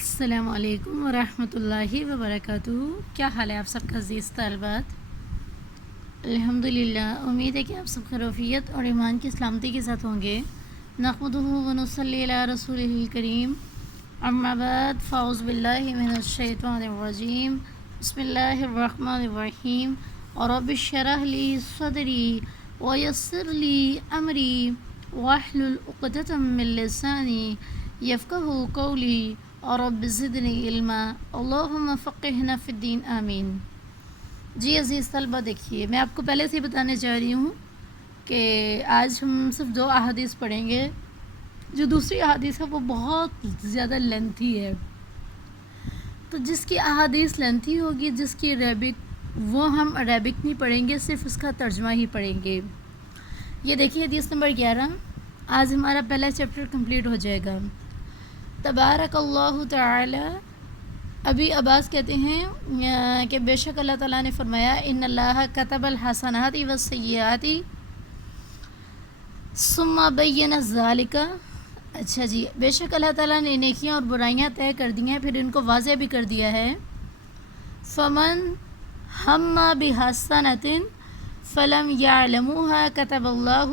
السلام علیکم ورحمۃ اللہ وبرکاتہ۔ کیا حال ہے آپ سب کا عزیز طالبات؟ الحمدللہ، امید ہے کہ آپ سب خیریت اور ایمان کی سلامتی کے ساتھ ہوں گے۔ نحمدہ و نصلی علی رسولہ الکریم، اما بعد، فاعوذ باللہ من الشیطان الرجیم، بسم اللہ الرحمن الرحیم۔ رب اشرح لی صدری ویسر لی امری واحلل عقدۃ من لسانی یفقہوا قولی رب زدنی علما اللہم فقہنا فی الدین آمین۔ جی عزیز طلبہ، دیکھیے میں آپ کو پہلے سے ہی بتانے چاہ رہی ہوں کہ آج ہم صرف 2 احادیث پڑھیں گے۔ جو دوسری احادیث ہے وہ بہت زیادہ لینتھی ہے، تو جس کی احادیث لینتھی ہوگی، جس کی عربک، وہ ہم عربک نہیں پڑھیں گے، صرف اس کا ترجمہ ہی پڑھیں گے۔ یہ دیکھیے حدیث نمبر 11، آج ہمارا پہلا چیپٹر کمپلیٹ ہو جائے گا۔ تبارک اللہ تعالی، ابھی عباس کہتے ہیں کہ بے شک اللہ تعالیٰ نے فرمایا ان اللہ کتب الحسنات والسیئات ثم بین ذالک۔ اچھا جی، بے شک اللہ تعالیٰ نے نیکیاں اور برائیاں طے کر دی ہیں، پھر ان کو واضح بھی کر دیا ہے۔ فمن ہم بحسنۃ فلم یعلموها کتب اللہ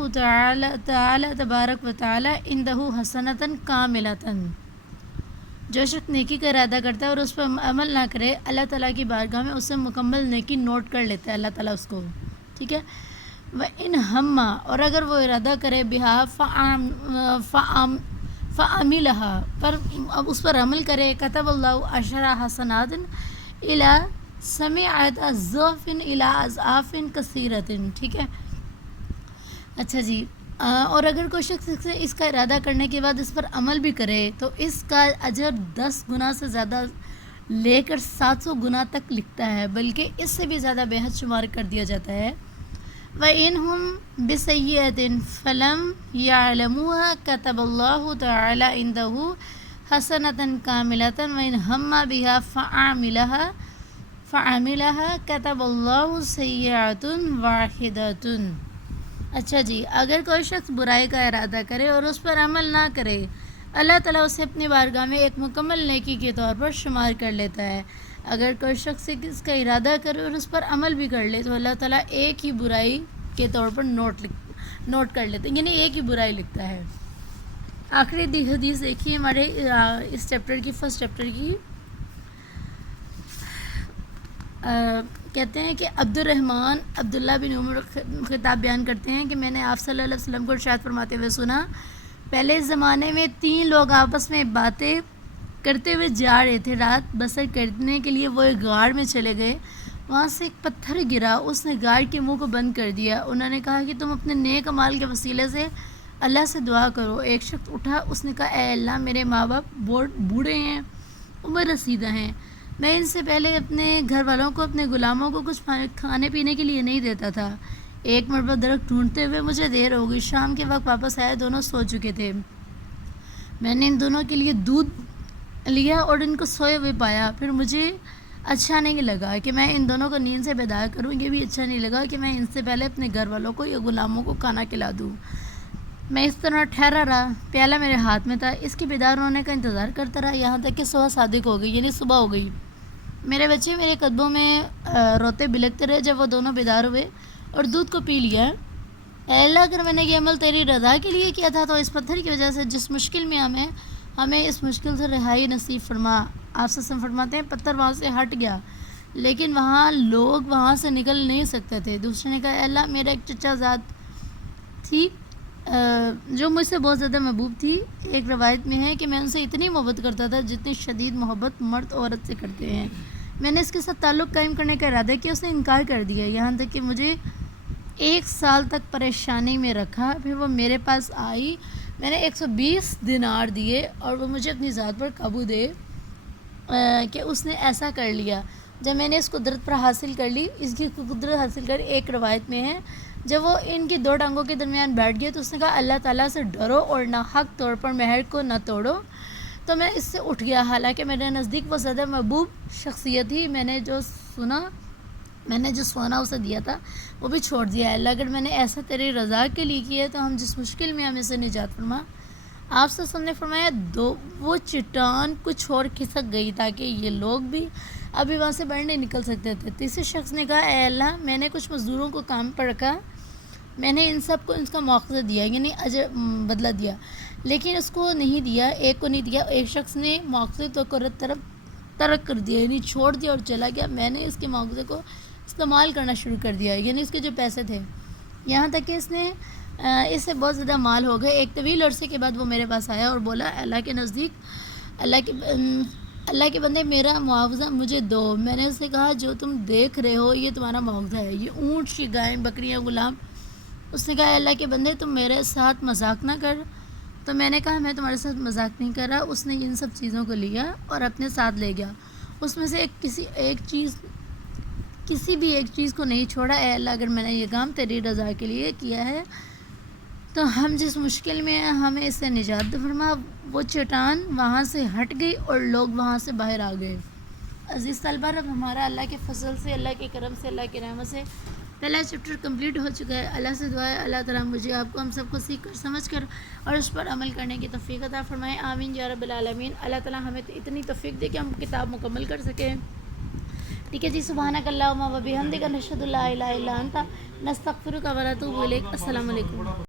تعالی تبارک و تعالی عنده حسنۃ کاملۃ۔ جو شخص نیکی کا ارادہ کرتا ہے اور اس پر عمل نہ کرے، اللہ تعالیٰ کی بارگاہ میں اسے مکمل نیکی نوٹ کر لیتا ہے اللہ تعالیٰ اس کو، ٹھیک ہے۔ وَإِنْ ہَمَّ، اور اگر وہ ارادہ کرے بہا فَعَمِلَهَا، پر اب اس پر عمل کرے، کتب اللہ عشر حسنات الی 700 ضعف الی اضعاف کثیرۃ، ٹھیک ہے۔ اچھا جی، اور اگر کوئی شخص اس کا ارادہ کرنے کے بعد اس پر عمل بھی کرے تو اس کا اجر 10 گنا سے زیادہ لے کر 700 گنا تک لکھتا ہے، بلکہ اس سے بھی زیادہ بے حد شمار کر دیا جاتا ہے۔ وَإِنْهُمْ بِسَيِّئَةٍ فَلَمْ يَعْلَمُوهَا كَتَبَ اللَّهُ تَعَالَى عِنْدَهُ حَسَنَةً كَامِلَةً وَإِنْ هَمَّ بِهَا فَعَمِلَهَا كَتَبَ اللَّهُ سَيِّئَةٌ وَاحِدَةٌ۔ اچھا جی، اگر کوئی شخص برائی کا ارادہ کرے اور اس پر عمل نہ کرے، اللہ تعالیٰ اسے اپنی بارگاہ میں ایک مکمل نیکی کے طور پر شمار کر لیتا ہے۔ اگر کوئی شخص اس کا ارادہ کرے اور اس پر عمل بھی کر لے تو اللہ تعالیٰ ایک ہی برائی کے طور پر نوٹ کر لیتا ہے، یعنی ایک ہی برائی لکھتا ہے۔ آخری حدیث دیکھیے ہمارے اس چیپٹر کی، فرسٹ چیپٹر کی۔ کہتے ہیں کہ عبد الرحمن عبداللہ بن عمر خطاب بیان کرتے ہیں کہ میں نے آپ صلی اللہ علیہ وسلم کو ارشاد فرماتے ہوئے سنا، پہلے زمانے میں 3 لوگ آپس میں باتیں کرتے ہوئے جا رہے تھے، رات بسر کرنے کے لیے وہ ایک غار میں چلے گئے، وہاں سے ایک پتھر گرا، اس نے غار کے منہ کو بند کر دیا۔ انہوں نے کہا کہ تم اپنے نیک اعمال کے وسیلے سے اللہ سے دعا کرو۔ ایک شخص اٹھا، اس نے کہا اے اللہ، میرے ماں باپ بوڑھے ہیں، عمر رسیدہ ہیں، میں ان سے پہلے اپنے گھر والوں کو، اپنے غلاموں کو کچھ کھانے پینے کے لیے نہیں دیتا تھا۔ ایک مرتبہ درخت ڈھونڈتے ہوئے مجھے دیر ہو گئی، شام کے وقت واپس آیا، دونوں سو چکے تھے۔ میں نے ان دونوں کے لیے دودھ لیا اور ان کو سوئے ہوئے پایا، پھر مجھے اچھا نہیں لگا کہ میں ان دونوں کو نیند سے بیدار کروں، یہ بھی اچھا نہیں لگا کہ میں ان سے پہلے اپنے گھر والوں کو یا غلاموں کو کھانا کھلا دوں۔ میں اس طرح ٹھہرا رہا، پیالہ میرے ہاتھ میں تھا، اس کے بیدار ہونے کا انتظار کرتا رہا، یہاں تک کہ صبح صادق ہو گئی، یعنی صبح ہو گئی۔ میرے بچے میرے قدموں میں روتے بلکتے رہے جب وہ دونوں بیدار ہوئے اور دودھ کو پی لیا۔ اے اللہ، اگر میں نے یہ عمل تیری رضا کے لیے کیا تھا تو اس پتھر کی وجہ سے جس مشکل میں ہمیں اس مشکل سے رہائی نصیب فرما۔ آپ سے فرماتے ہیں پتھر وہاں سے ہٹ گیا، لیکن وہاں لوگ وہاں سے نکل نہیں سکتے تھے۔ دوسرے نے کہا اے اللہ، میرا ایک چچا زاد تھی جو مجھ سے بہت زیادہ محبوب تھی، ایک روایت میں ہے کہ میں ان سے اتنی محبت کرتا تھا جتنی شدید محبت مرد عورت سے کرتے ہیں۔ میں نے اس کے ساتھ تعلق قائم کرنے کا ارادہ کیا، اس نے انکار کر دیا، یہاں تک کہ مجھے 1 سال تک پریشانی میں رکھا، پھر وہ میرے پاس آئی، میں نے 120 دینار دیے اور وہ مجھے اپنی ذات پر قابو دے کہ اس نے ایسا کر لیا۔ جب میں نے اس قدرت پر حاصل کر لی، اس کی قدرت حاصل کر، ایک روایت میں ہے جب وہ ان کی 2 ٹانگوں کے درمیان بیٹھ گیا تو اس نے کہا اللہ تعالیٰ سے ڈرو اور نہ حق طور پر مہر کو نہ توڑو۔ تو میں اس سے اٹھ گیا، حالانکہ میرے نزدیک وہ زیادہ محبوب شخصیت ہی، میں نے جو سونا اسے دیا تھا وہ بھی چھوڑ دیا۔ اللہ، اگر میں نے ایسا تیری رضا کے لیے کیا ہے تو ہم جس مشکل میں ہمیں سے نجات فرما۔ آپ سے سب نے فرمایا وہ چٹان کچھ اور کھسک گئی تاکہ یہ لوگ بھی ابھی وہاں سے باہر نہیں نکل سکتے تھے۔ تیسرے شخص نے کہا اے اللہ میں نے کچھ مزدوروں کو کام پر رکھا، میں نے ان سب کو اس کا مواخذہ دیا یعنی اجر بدلہ دیا، لیکن اس کو نہیں دیا، ایک کو نہیں دیا۔ ایک شخص نے مواخذے تو ترک کر دیا یعنی چھوڑ دیا اور چلا گیا، میں نے اس کے مواخذے کو استعمال کرنا شروع کر دیا یعنی اس کے جو پیسے تھے، یہاں تک کہ اس سے بہت زیادہ مال ہو گئے۔ ایک طویل عرصے کے بعد وہ میرے پاس آیا اور بولا اللہ کے نزدیک اللہ کے بندے میرا معاوضہ مجھے دو۔ میں نے اس سے کہا جو تم دیکھ رہے ہو یہ تمہارا معاوضہ ہے، یہ اونٹ، یہ گائیں، بکریاں، غلام۔ اس نے کہا اللہ کے بندے تم میرے ساتھ مذاق نہ کر۔ تو میں نے کہا میں تمہارے ساتھ مذاق نہیں کر رہا۔ اس نے ان سب چیزوں کو لیا اور اپنے ساتھ لے گیا، اس میں سے کسی بھی ایک چیز کو نہیں چھوڑا۔ اے اللہ اگر میں نے یہ کام تیری رضا کے لیے کیا ہے تو ہم جس مشکل میں ہیں ہمیں اس سے نجات فرما۔ وہ چٹان وہاں سے ہٹ گئی اور لوگ وہاں سے باہر آ گئے۔ عزیز طلبہ، اب ہمارا اللہ کے فضل سے، اللہ کے کرم سے، اللہ کی رحمت سے پہلا چیپٹر کمپلیٹ ہو چکا ہے۔ اللہ سے دعا ہے اللہ تعالیٰ مجھے آپ کو ہم سب کو سیکھ کر سمجھ کر اور اس پر عمل کرنے کی توفیق عطا فرمائے، آمین یا رب العالمین۔ اللہ تعالیٰ ہمیں اتنی توفیق دے کہ ہم کتاب مکمل کر سکیں۔ ٹھیک ہے جی، سبحانک اللہم و بحمدک، نشہد لا الہ الا انت، نستغفرک و نتوب الیک۔ السلام علیکم۔